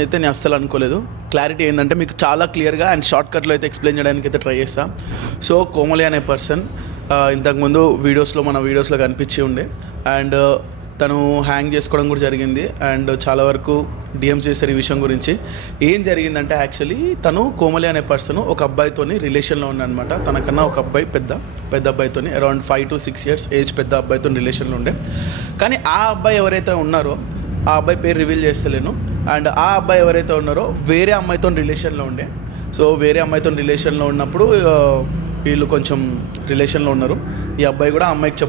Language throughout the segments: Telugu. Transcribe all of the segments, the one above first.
అయితే నేను అస్సలు అనుకోలేదు. క్లారిటీ ఏంటంటే మీకు చాలా క్లియర్గా అండ్ షార్ట్కట్లో అయితే ఎక్స్ప్లెయిన్ చేయడానికి అయితే ట్రై చేస్తాం. సో కోమలి అనే పర్సన్ ఇంతకుముందు మన వీడియోస్లో కనిపించి ఉండే అండ్ తను హ్యాంగ్ చేసుకోవడం కూడా జరిగింది అండ్ చాలా వరకు డిఎమ్స్ చేశారు ఈ విషయం గురించి. ఏం జరిగిందంటే యాక్చువల్లీ తను కోమలి అనే పర్సన్ ఒక అబ్బాయితోని రిలేషన్లో ఉండనమాట. తనకన్నా ఒక అబ్బాయి పెద్ద అబ్బాయితోని అరౌండ్ 5 to 6 years ఏజ్ పెద్ద అబ్బాయితో రిలేషన్లో ఉండే. కానీ ఆ అబ్బాయి ఎవరైతే ఉన్నారో ఆ అబ్బాయి పేరు రివీల్ చేస్తలేను అండ్ ఆ అబ్బాయి ఎవరైతే ఉన్నారో వేరే అమ్మాయితో రిలేషన్లో ఉండే. సో వేరే అమ్మాయితో రిలేషన్లో ఉన్నప్పుడు వీళ్ళు కొంచెం రిలేషన్లో ఉన్నారు. ఈ అబ్బాయి కూడా ఆ అమ్మాయికి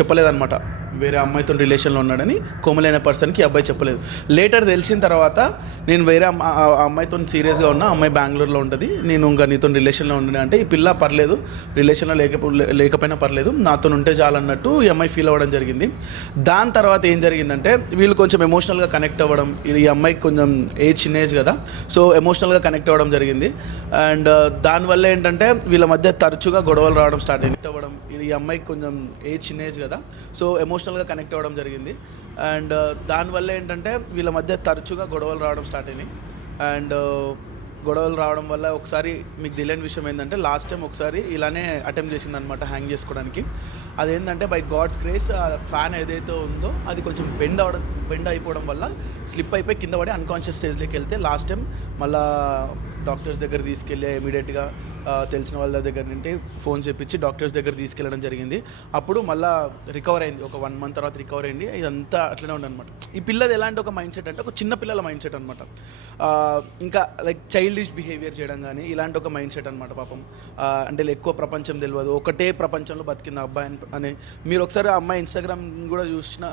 చెప్పలేదన్నమాట వేరే అమ్మాయితో రిలేషన్లో ఉన్నాడని. కోమలి అనే పర్సన్కి అబ్బాయి చెప్పలేదు. లేటర్ తెలిసిన తర్వాత నేను వేరే అమ్మాయితో సీరియస్గా ఉన్నా, అమ్మాయి బెంగళూరులో ఉంటుంది, నేను ఇంకా నీతో రిలేషన్లో ఉండే అంటే ఈ పిల్ల పర్లేదు రిలేషన్లో లేకపోయినా పర్లేదు నాతో ఉంటే చాలన్నట్టు ఈ అమ్మాయి ఫీల్ అవ్వడం జరిగింది. దాని తర్వాత ఏం జరిగిందంటే వీళ్ళు కొంచెం ఎమోషనల్గా కనెక్ట్ అవ్వడం, ఈ అమ్మాయికి కొంచెం చిన్న ఏజ్ కదా, సో ఎమోషనల్గా కనెక్ట్ అవ్వడం జరిగింది. అండ్ దానివల్ల ఏంటంటే వీళ్ళ మధ్య తరచుగా గొడవలు రావడం స్టార్ట్ అవ్వడం, ఈ అమ్మాయికి కొంచెం చిన్న ఏజ్ కదా, సో ఎమోషనల్గా కనెక్ట్ అవ్వడం జరిగింది. అండ్ దానివల్ల ఏంటంటే వీళ్ళ మధ్య తరచుగా గొడవలు రావడం స్టార్ట్ అయినాయి. అండ్ గొడవలు రావడం వల్ల ఒకసారి మీకు తెలియని విషయం ఏంటంటే లాస్ట్ టైం ఒకసారి ఇలానే అటెంప్ట్ చేసిందనమాట హ్యాంగ్ చేసుకోవడానికి. అదేంటంటే బై గాడ్స్ గ్రేస్ ఆ ఫ్యాన్ ఏదైతే ఉందో అది కొంచెం బెండ్ అయిపోవడం వల్ల స్లిప్ అయిపోయి కింద పడి అన్కాన్షియస్ స్టేజ్లోకి వెళ్తే లాస్ట్ టైం మళ్ళీ డాక్టర్స్ దగ్గర తీసుకెళ్ళి ఇమీడియట్గా తెలిసిన వాళ్ళ దగ్గర నుండి ఫోన్ చేపించి డాక్టర్స్ దగ్గర తీసుకెళ్ళడం జరిగింది. అప్పుడు మళ్ళీ రికవర్ అయింది. ఒక 1 month తర్వాత రికవర్ అయింది. ఇదంతా అట్లనే ఉండనమాట. ఈ పిల్లది ఎలాంటి ఒక మైండ్ సెట్ అంటే ఒక చిన్న పిల్లల మైండ్ సెట్ అనమాట. ఇంకా లైక్ చైల్డిష్ బిహేవియర్ చేయడం కానీ ఇలాంటి ఒక మైండ్ సెట్ అనమాట. పాపం అంటే ఎక్కువ ప్రపంచం తెలియదు, ఒకటే ప్రపంచంలో బతికింది అబ్బాయి అని. మీరు ఒకసారి ఆ అమ్మాయి ఇన్స్టాగ్రామ్ కూడా చూసినా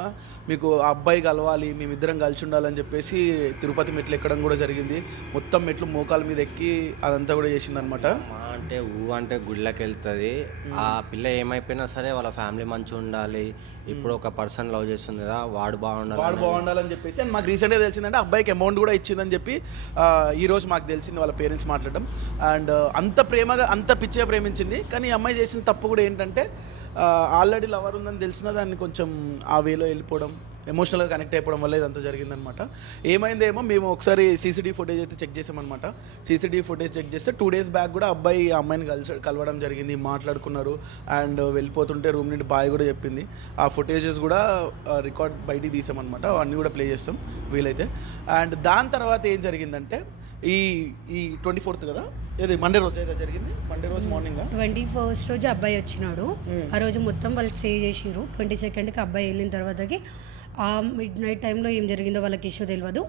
మీకు ఆ అబ్బాయి కలవాలి, మేమిద్దరం కలిసి ఉండాలని చెప్పేసి తిరుపతి మెట్లు ఎక్కడం కూడా జరిగింది. మొత్తం మెట్లు మోకాల మీద ఎక్కి అదంతా కూడా చేసింది అనమాట. అంటే గుళ్ళకి వెళ్తుంది. ఆ పిల్ల ఏమైపోయినా సరే వాళ్ళ ఫ్యామిలీ మంచిగా ఉండాలి. ఇప్పుడు ఒక పర్సన్ లవ్ చేస్తుంది కదా, వాడు బాగుండాలని చెప్పేసి. అండ్ మాకు రీసెంట్గా తెలిసిందంటే అబ్బాయికి అమౌంట్ కూడా ఇచ్చిందని చెప్పి ఈరోజు మాకు తెలిసింది వాళ్ళ పేరెంట్స్ మాట్లాడడం. అండ్ అంత ప్రేమగా అంత పిచ్చిగా ప్రేమించింది. కానీ ఈ అమ్మాయి చేసిన తప్పు కూడా ఏంటంటే ఆల్రెడీ లవర్ ఉందని తెలిసినా దాన్ని కొంచెం ఆ వేలో వెళ్ళిపోవడం, ఎమోషనల్గా కనెక్ట్ అయిపోవడం వల్ల ఇదంతా జరిగిందనమాట. ఏమైందేమో మేము ఒకసారి సీసీటీవీ ఫుటేజ్ అయితే చెక్ చేసామన్నమాట. సీసీటీవీ ఫుటేజ్ చెక్ చేస్తే 2 days బ్యాక్ కూడా అబ్బాయి ఆ అమ్మాయిని కలవడం జరిగింది, మాట్లాడుకున్నారు. అండ్ వెళ్ళిపోతుంటే రూమ్ నుండి బాయ్ కూడా చెప్పింది. ఆ ఫుటేజెస్ కూడా రికార్డ్ బయటికి తీసామన్నమాట. అవన్నీ కూడా ప్లే చేస్తాం వీలైతే. అండ్ దాని తర్వాత ఏం జరిగిందంటే ఈ 24th కదా, ఇది మండే రోజు అయితే జరిగింది. మండే రోజు మార్నింగ్ 21st రోజు అబ్బాయి వచ్చినాడు. ఆ రోజు మొత్తం వాళ్ళు స్టే చేసిరు. 22nd అబ్బాయి వెళ్ళిన తర్వాతకి ఆ మిడ్-నైట్ టైంలో ఏం జరిగిందో వాళ్ళకి ఇష్యూ తెలియదు.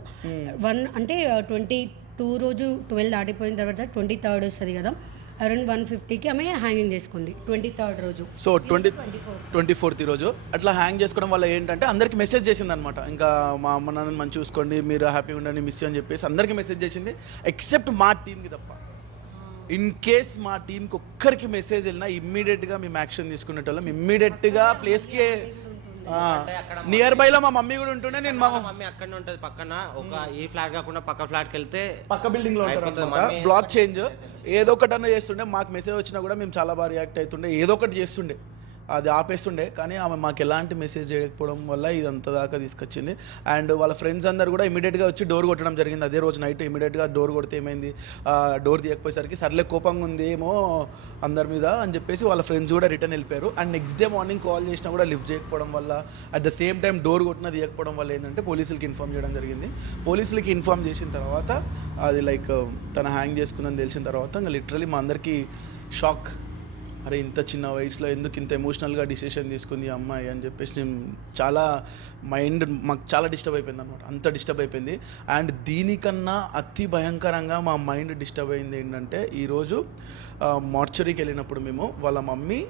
22 రోజు 12 దాటిపోయిన తర్వాత 23rd వస్తుంది కదా, అరౌండ్ 150కి ఆమె హ్యాంగింగ్ చేసుకుంది 23rd రోజు. సో 24th రోజు అట్లా హ్యాంగ్ చేసుకోవడం వల్ల ఏంటంటే అందరికి మెసేజ్ చేసింది అనమాట. ఇంకా మా అమ్మ నాన్నని మంచి చూసుకోండి, మీరు హ్యాపీగా ఉండండి, మిస్ అని చెప్పేసి అందరికీ మెసేజ్ చేసింది. ఎక్సెప్ట్ మా టీంకి తప్ప. ఇన్ కేస్ మా టీంకి ఒక్కరికి మెసేజ్ వెళ్ళినా ఇమ్మీడియట్గా మేము యాక్షన్ తీసుకునేటోళ్ళం. ఇమ్మీడియట్గా ప్లేస్కి నియర్ బైలో మా మమ్మీ కూడా ఉంటుండే. నేను మా మమ్మీ అక్కడ ఉంటుంది పక్కన, ఒక ఈ ఫ్లాట్ కాకుండా పక్క ఫ్లాట్కి వెళ్తే పక్క బిల్డింగ్ లో బ్లాక్ చేంజ్ ఏదో ఒకటి అన్న చేస్తుండే. మాకు మెసేజ్ వచ్చినా కూడా మేము చాలా బాగా రియాక్ట్ అవుతుండే, ఏదో ఒకటి చేస్తుండే, అది ఆపేస్తుండే. కానీ ఆమె మాకు ఎలాంటి మెసేజ్ చేయకపోవడం వల్ల ఇదంతా దాకా తీసుకొచ్చింది. అండ్ వాళ్ళ ఫ్రెండ్స్ అందరు కూడా ఇమీడియట్గా వచ్చి డోర్ కొట్టడం జరిగింది. అదే రోజు నైట్ ఇమీడియట్గా డోర్ కొడితే ఏమైంది, డోర్ తీయకపోయేసరికి సర్లే కోపంగా ఉంది ఏమో అందరి మీద అని చెప్పేసి వాళ్ళ ఫ్రెండ్స్ కూడా రిటర్న్ వెళ్ళిపోయారు. And next day morning call చేసినా కూడా లిఫ్ట్ చేయకపోవడం వల్ల, at the same time door కొట్టినా తీయకపోవడం వల్ల ఏంటంటే పోలీసులకి ఇన్ఫామ్ చేయడం జరిగింది. పోలీసులకి ఇన్ఫామ్ చేసిన తర్వాత అది లైక్ తన హ్యాంగ్ చేసుకుందని తెలిసిన తర్వాత ఇంకా లిటరలీ మా అందరికీ షాక్. అరే ఇంత చిన్న వయసులో ఎందుకు ఇంత ఎమోషనల్గా డిసిషన్ తీసుకుంది అమ్మాయి అని చెప్పేసి నేను మాకు చాలా డిస్టర్బ్ అయిపోయింది అనమాట. అంత డిస్టర్బ్ అయిపోయింది. అండ్ దీనికన్నా అతి భయంకరంగా మా మైండ్ డిస్టర్బ్ అయింది ఏంటంటే ఈరోజు మార్చరీకి వెళ్ళినప్పుడు మేము వాళ్ళ మమ్మీ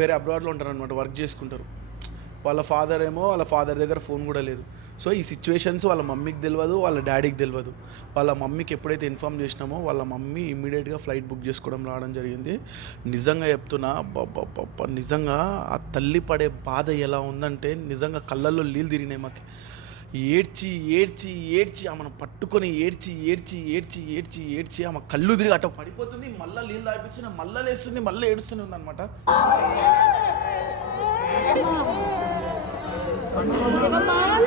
వేరే అబ్రాడ్లో ఉంటారనమాట, వర్క్ చేసుకుంటారు. వాళ్ళ ఫాదర్ దగ్గర ఫోన్ కూడా లేదు. సో ఈ సిచ్యువేషన్స్ వాళ్ళ మమ్మీకి తెలియదు, వాళ్ళ డాడీకి తెలియదు. వాళ్ళ మమ్మీకి ఎప్పుడైతే ఇన్ఫామ్ చేసినామో వాళ్ళ మమ్మీ ఇమ్మీడియట్గా ఫ్లైట్ బుక్ చేసుకోవడం రావడం జరిగింది. నిజంగా చెప్తున్నా నిజంగా ఆ తల్లి పడే బాధ ఎలా ఉందంటే నిజంగా కళ్ళల్లో నీళ్ళు తిరిగినాయి మాకు. ఏడ్చి ఆమెను పట్టుకొని ఏడ్చి ఆమె కళ్ళు తిరిగి అట్ట పడిపోతుంది. మళ్ళీ నీళ్ళు తాగిపించిన మళ్ళీ లేస్తుంది, మళ్ళీ ఏడుస్తూనే ఉందన్నమాట. జపమాల